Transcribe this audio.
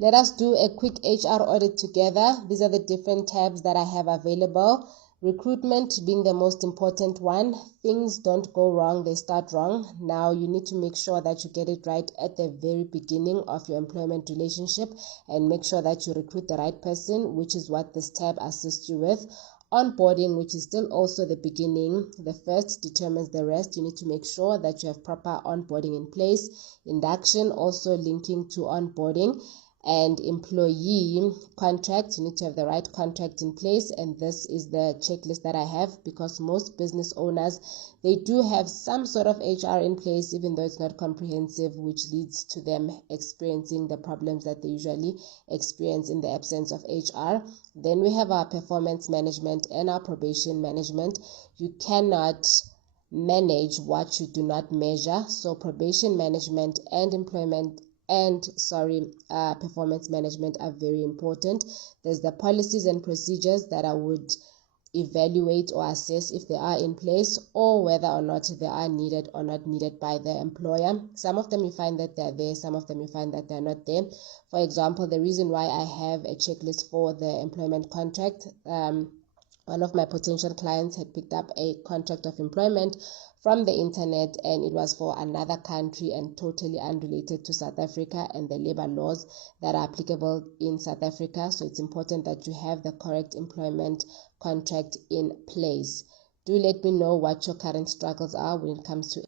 Let us do a quick HR audit together. These are the different tabs that I have available. Recruitment being the most important one. Things don't go wrong, they start wrong. Now you need to make sure that you get it right at the very beginning of your employment relationship and make sure that you recruit the right person, which is what this tab assists you with. Onboarding, which is still also the beginning. The first determines the rest. You need to make sure that you have proper onboarding in place. Induction also linking to onboarding. And employee contract, you need to have the right contract in place, and this is the checklist that I have, because most business owners, they do have some sort of HR in place, even though it's not comprehensive, which leads to them experiencing the problems that they usually experience in the absence of HR. Then we have our performance management and our probation management. You cannot manage what you do not measure. So probation management and performance management are very important. There's the policies and procedures that I would evaluate or assess if they are in place, or whether or not they are needed or not needed by the employer. Some of them you find that they're there, some of them you find that they're not there. For example, the reason why I have a checklist for the employment contract, one of my potential clients had picked up a contract of employment from the internet, and it was for another country and totally unrelated to South Africa and the labor laws that are applicable in South Africa. So it's important that you have the correct employment contract in place. Do let me know what your current struggles are when it comes to